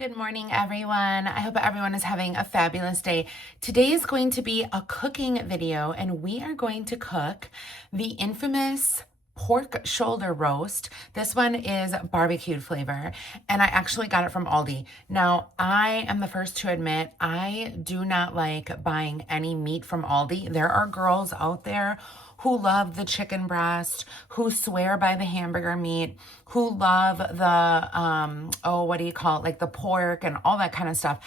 Good morning, everyone. I hope everyone is having a fabulous day. Today is going to be a cooking video, and we are going to cook the infamous pork shoulder roast. This one is barbecued flavor, and I actually got it from Aldi. Now, I am the first to admit I do not like buying any meat from Aldi. There are girls out there who love the chicken breast, who swear by the hamburger meat, who love the, what do you call it? Like the pork and all that kind of stuff.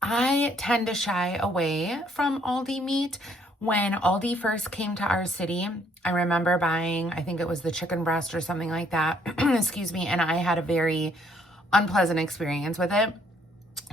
I tend to shy away from Aldi meat. When Aldi first came to our city, I remember buying, I think it was the chicken breast or something like that, excuse me, and I had a very unpleasant experience with it.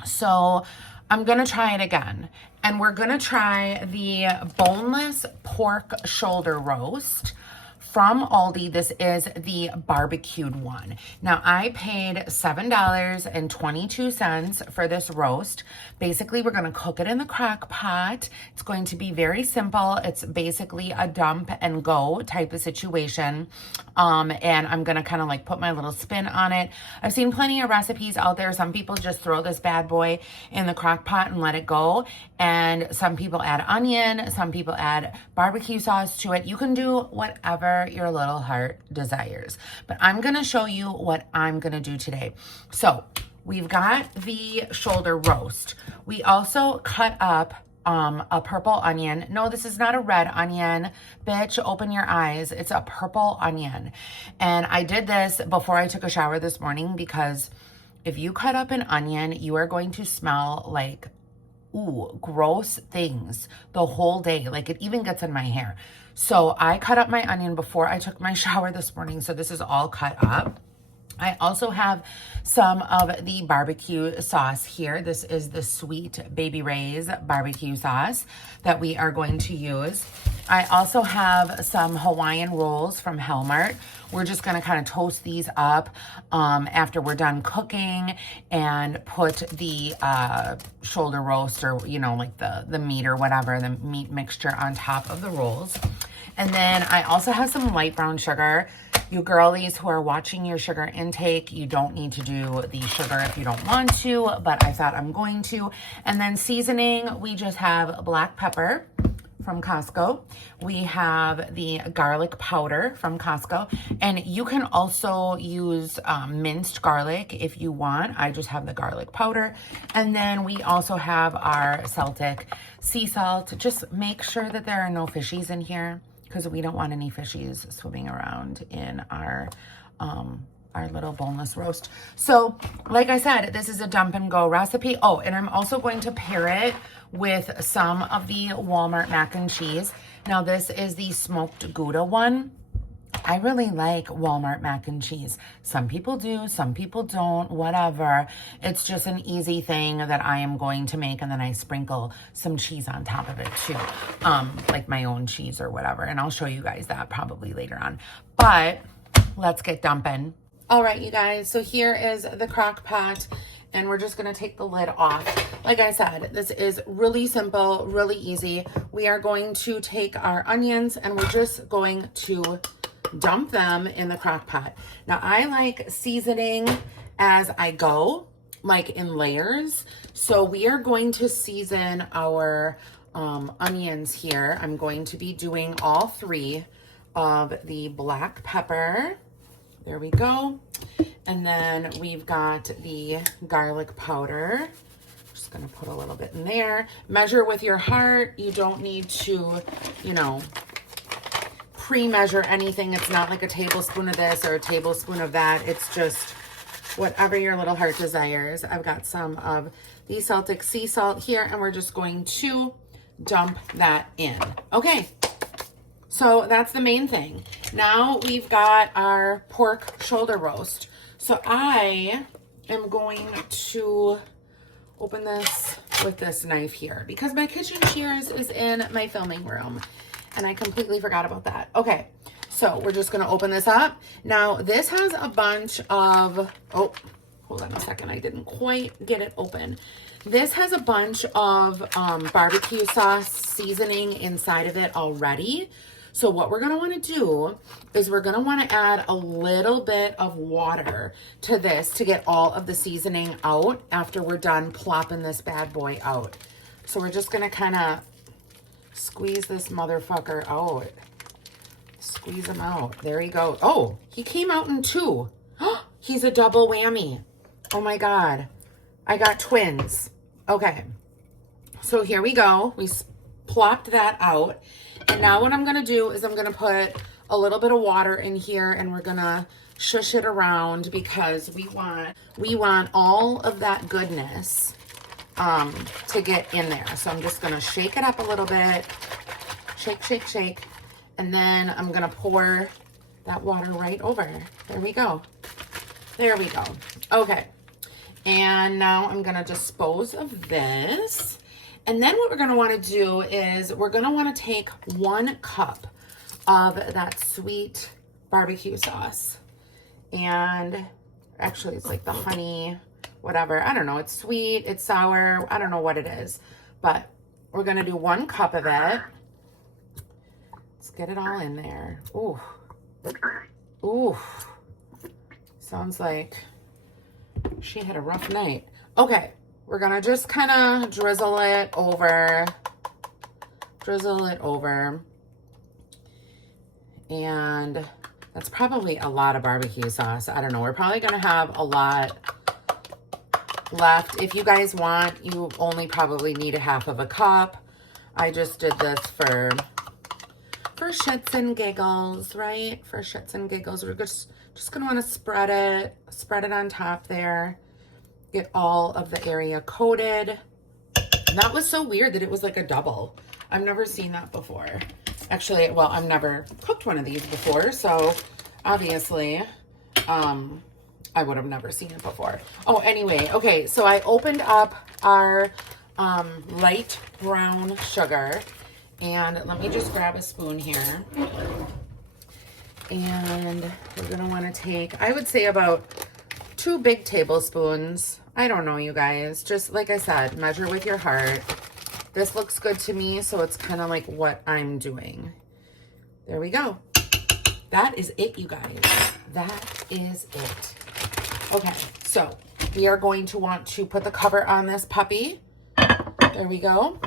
So I'm going to try it again. And we're going to try the boneless pork shoulder roast from Aldi. This is the barbecued one. Now, I paid $7.22 for this roast. Basically, we're going to cook it in the crock pot. It's going to be very simple. It's basically a dump and go type of situation. And I'm going to kind of like put my little spin on it. I've seen plenty of recipes out there. Some people just throw this bad boy in the crock pot and let it go. And some people add onion. Some people add barbecue sauce to it. You can do whatever your little heart desires. But I'm going to show you what I'm going to do today. So we've got the shoulder roast. We also cut up a purple onion. No, this is not a red onion. Bitch, open your eyes. It's a purple onion. And I did this before I took a shower this morning because if you cut up an onion, you are going to smell like gross things the whole day. Like it even gets in my hair. So I cut up my onion before I took my shower this morning. So this is all cut up. I also have some of the barbecue sauce here. This is the Sweet Baby Ray's barbecue sauce that we are going to use. I also have some Hawaiian rolls from Helmart. We're just going to kind of toast these up after we're done cooking and put the shoulder roast or, you know, like the meat or whatever, the meat mixture on top of the rolls. And then I also have some light brown sugar. You girlies who are watching your sugar intake, you don't need to do the sugar if you don't want to, but I thought I'm going to. And then seasoning, we just have black pepper from Costco. We have the garlic powder from Costco. And you can also use minced garlic if you want. I just have the garlic powder. And then we also have our Celtic sea salt. Just make sure that there are no fishies in here, because we don't want any fishies swimming around in our little boneless roast. So, like I said, this is a dump and go recipe. Oh, and I'm also going to pair it with some of the Walmart mac and cheese. Now, this is the smoked Gouda one. I really like Walmart mac and cheese. Some people do, some people don't, whatever. It's just an easy thing that I am going to make, and then I sprinkle some cheese on top of it too, like my own cheese or whatever. And I'll show you guys that probably later on. But let's get dumping. All right, you guys, so here is the crock pot, and we're just gonna take the lid off. Like I said, this is really simple, really easy. We are going to take our onions and we're just going to dump them in the crock pot. Now, I like seasoning as I go, like in layers. So we are going to season our onions here. I'm going to be doing all three of the black pepper. There we go. And then we've got the garlic powder. Just gonna put a little bit in there. Measure with your heart. You don't need to, you know, pre-measure anything. It's not like a tablespoon of this or a tablespoon of that. It's just whatever your little heart desires. I've got some of the Celtic sea salt here, and we're just going to dump that in. Okay, so that's the main thing. Now we've got our pork shoulder roast. So I am going to open this with this knife here because my kitchen shears is in my filming room. And I completely forgot about that. Okay, so we're just gonna open this up. Now, this has a bunch of, oh, hold on a second. I didn't quite get it open. This has a bunch of barbecue sauce seasoning inside of it already. So what we're gonna wanna do is we're gonna wanna add a little bit of water to this to get all of the seasoning out after we're done plopping this bad boy out. So we're just gonna kinda squeeze this motherfucker out. Squeeze him out. There he goes. Oh, he came out in two. He's a double whammy. Oh my God. I got twins. Okay. So here we go. We plopped that out. And now what I'm going to do is I'm going to put a little bit of water in here and we're going to shush it around because we want all of that goodness to get in there. So I'm just going to shake it up a little bit. Shake, shake, shake. And then I'm going to pour that water right over. There we go. There we go. Okay. And now I'm going to dispose of this. And then what we're going to want to do is we're going to want to take 1 cup of that sweet barbecue sauce. And actually it's like the honey, whatever. I don't know. It's sweet. It's sour. I don't know what it is. But we're going to do 1 cup of it. Let's get it all in there. Ooh. Ooh. Sounds like she had a rough night. Okay. We're going to just kind of drizzle it over. Drizzle it over. And that's probably a lot of barbecue sauce. I don't know. We're probably going to have a lot left. If you guys want, you only probably need 1/2 cup. I just did this for shits and giggles, right? For shits and giggles. We're just going to want to spread it on top there. Get all of the area coated. And that was so weird that it was like a double. I've never seen that before. Actually, well, I've never cooked one of these before, so obviously, I would have never seen it before. Oh, anyway, okay, so I opened up our light brown sugar, and let me just grab a spoon here. And we're gonna wanna take, I would say about 2 big tablespoons. I don't know, you guys. Just like I said, measure with your heart. This looks good to me, so it's kind of like what I'm doing. There we go. That is it, you guys. That is it. Okay, so we are going to want to put the cover on this puppy. There we go.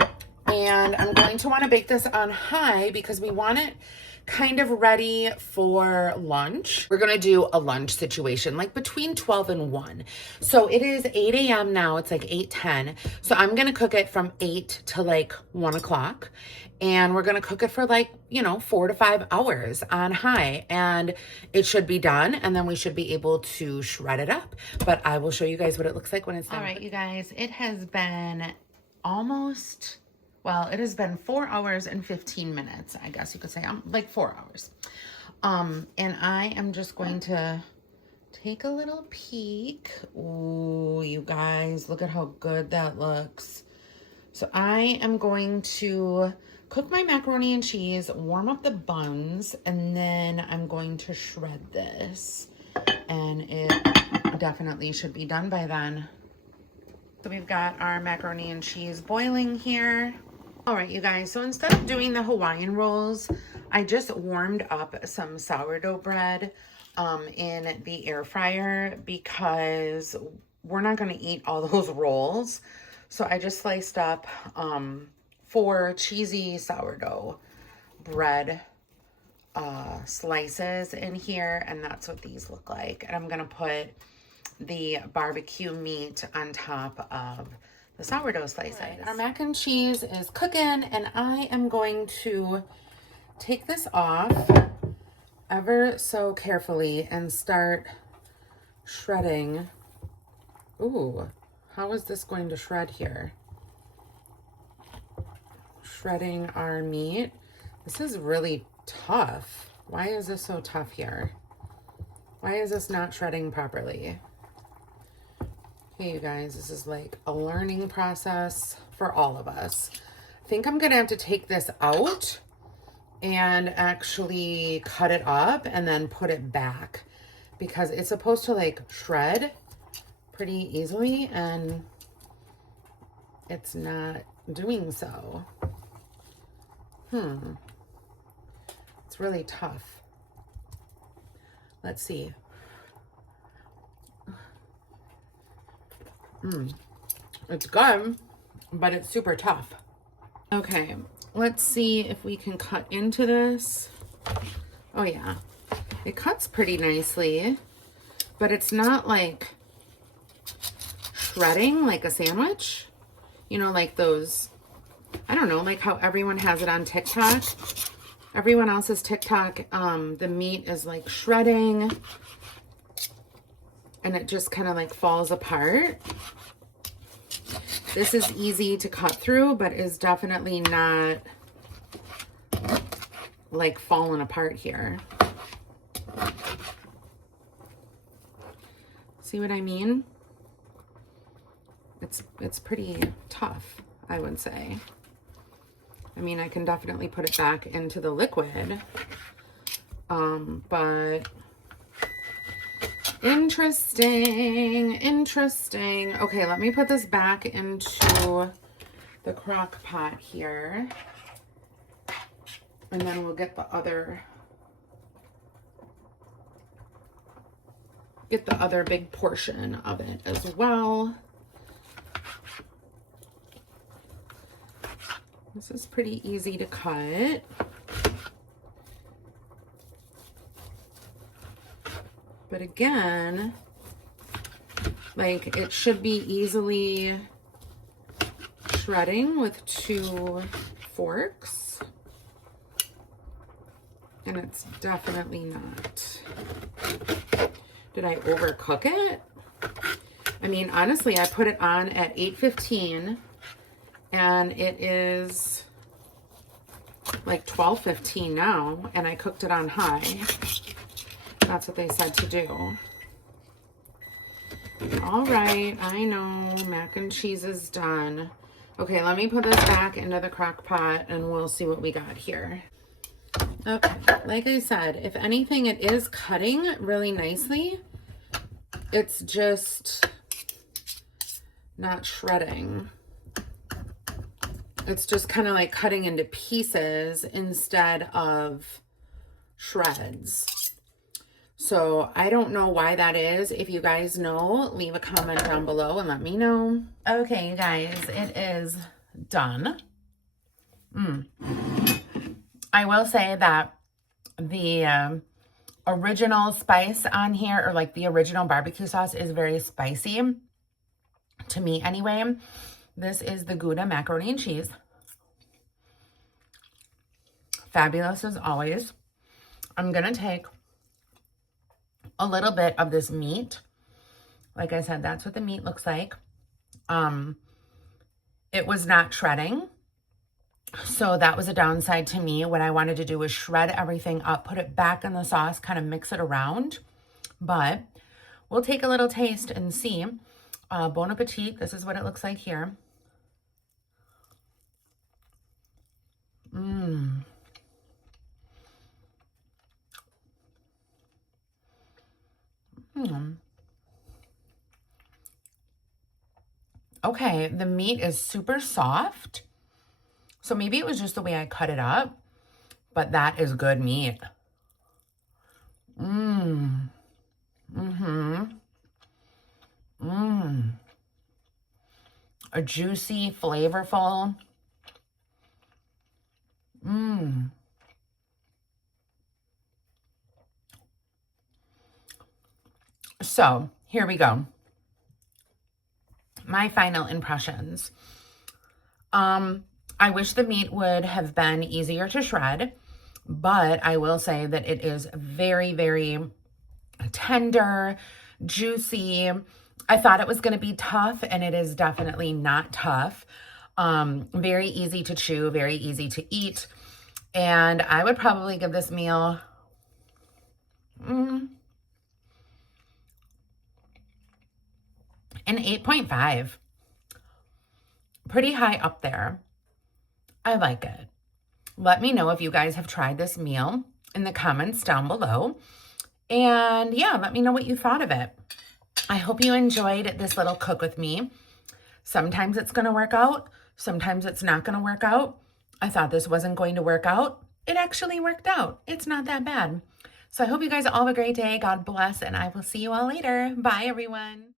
And I'm going to want to bake this on high because we want it kind of ready for lunch. We're going to do a lunch situation, like between 12 and 1. So it is 8 a.m. now. It's like 8:10. So I'm going to cook it from 8 to like 1 o'clock. And we're going to cook it for like, 4 to 5 hours on high. And it should be done. And then we should be able to shred it up. But I will show you guys what it looks like when it's done. All right, you guys, it has been almost... Well, it has been 4 hours and 15 minutes, I guess you could say. Like 4 hours. And I am just going to take a little peek. Ooh, you guys, look at how good that looks. So I am going to cook my macaroni and cheese, warm up the buns, and then I'm going to shred this. And it definitely should be done by then. So we've got our macaroni and cheese boiling here. All right, you guys, so instead of doing the Hawaiian rolls, I just warmed up some sourdough bread in the air fryer because we're not going to eat all those rolls. So I just sliced up 4 cheesy sourdough bread slices in here, and that's what these look like. And I'm going to put the barbecue meat on top of the sourdough slices. Right. Our mac and cheese is cooking, and I am going to take this off ever so carefully and start shredding. Ooh, how is this going to shred here? Shredding our meat. This is really tough. Why is this so tough here? Why is this not shredding properly? Hey, you guys, this is like a learning process for all of us. I think I'm going to have to take this out and actually cut it up and then put it back because it's supposed to like shred pretty easily and it's not doing so. it's really tough. Let's see. It's good, but it's super tough. Okay, let's see if we can cut into this. Oh yeah, it cuts pretty nicely, but it's not like shredding like a sandwich. You know, like those, I don't know, like how everyone has it on TikTok. Everyone else's TikTok, the meat is like shredding and it just kind of like falls apart. This is easy to cut through, but is definitely not like falling apart here. See what I mean? It's pretty tough, I would say. I mean, I can definitely put it back into the liquid, but interesting. Okay, let me put this back into the crock pot here, and then we'll get the other big portion of it as well. This is pretty easy to cut. But again, like it should be easily shredding with 2 forks. And it's definitely not. Did I overcook it? I mean, honestly, I put it on at 8:15 and it is like 12:15 now, and I cooked it on high. That's what they said to do. All right, I know, mac and cheese is done. Okay, let me put this back into the crock pot and we'll see what we got here. Okay, like I said, if anything, it is cutting really nicely. It's just not shredding. It's just kind of like cutting into pieces instead of shreds. So I don't know why that is. If you guys know, leave a comment down below and let me know. Okay, you guys, it is done. I will say that the original spice on here, or like the original barbecue sauce, is very spicy to me anyway. This is the Gouda macaroni and cheese. Fabulous as always. I'm gonna take a little bit of this meat. Like I said, that's what the meat looks like. It was not shredding, so that was a downside to me. What I wanted to do was shred everything up, put it back in the sauce, kind of mix it around. But we'll take a little taste and see. Bon appetit. This is what it looks like here. Okay, the meat is super soft. So maybe it was just the way I cut it up, but that is good meat. A juicy, flavorful. So here we go. My final impressions. I wish the meat would have been easier to shred, but I will say that it is very, very tender, juicy. I thought it was going to be tough, and it is definitely not tough. Very easy to chew, very easy to eat. And I would probably give this meal an 8.5. Pretty high up there. I like it. Let me know if you guys have tried this meal in the comments down below. And yeah, let me know what you thought of it. I hope you enjoyed this little cook with me. Sometimes it's going to work out. Sometimes it's not going to work out. I thought this wasn't going to work out, it actually worked out. It's not that bad. So I hope you guys all have a great day. God bless, and I will see you all later. Bye, everyone.